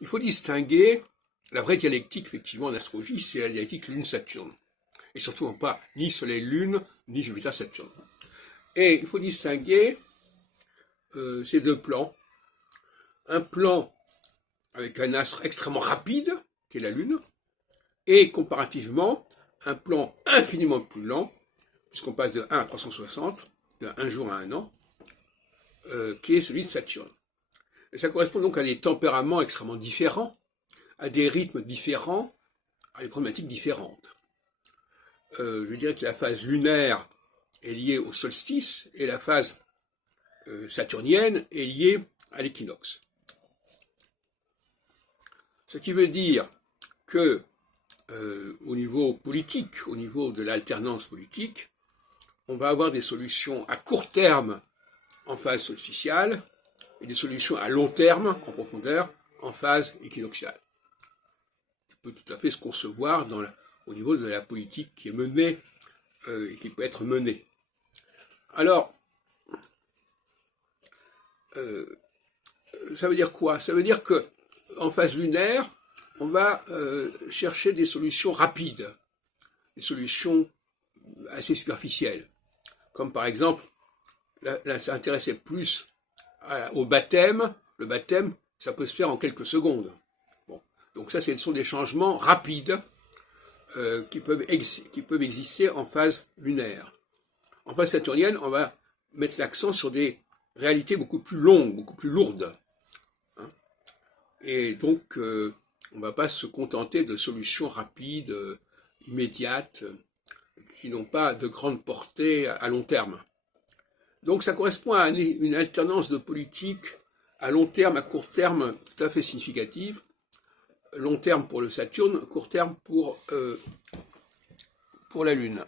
il faut distinguer la vraie dialectique, effectivement, en astrologie, c'est la dialectique Lune-Saturne. Et surtout pas ni Soleil-Lune, ni Jupiter-Saturne. Et il faut distinguer ces deux plans. Un plan avec un astre extrêmement rapide, qui est la Lune, et comparativement, un plan infiniment plus lent, puisqu'on passe de 1 à 360, de 1 jour à 1 an, qui est celui de Saturne. Et ça correspond donc à des tempéraments extrêmement différents, à des rythmes différents, à des problématiques différentes. Je dirais que la phase lunaire est liée au solstice et la phase saturnienne est liée à l'équinoxe. Ce qui veut dire que au niveau politique, au niveau de l'alternance politique, on va avoir des solutions à court terme en phase solsticiale et des solutions à long terme, en profondeur, en phase équinoxiale. Ça peut tout à fait se concevoir au niveau de la politique qui est menée et qui peut être menée. Alors, ça veut dire quoi? Ça veut dire que en phase lunaire, on va chercher des solutions rapides, des solutions assez superficielles, comme par exemple, là ça intéressait plus au baptême. Le baptême, ça peut se faire en quelques secondes. Bon. Donc ça, ce sont des changements rapides qui peuvent exister en phase lunaire. En phase saturnienne, on va mettre l'accent sur des réalités beaucoup plus longues, beaucoup plus lourdes. Hein. Et donc, on ne va pas se contenter de solutions rapides, immédiates, qui n'ont pas de grande portée à long terme. Donc ça correspond à une alternance de politique à long terme, à court terme, tout à fait significative. Long terme pour le Saturne, court terme pour la Lune.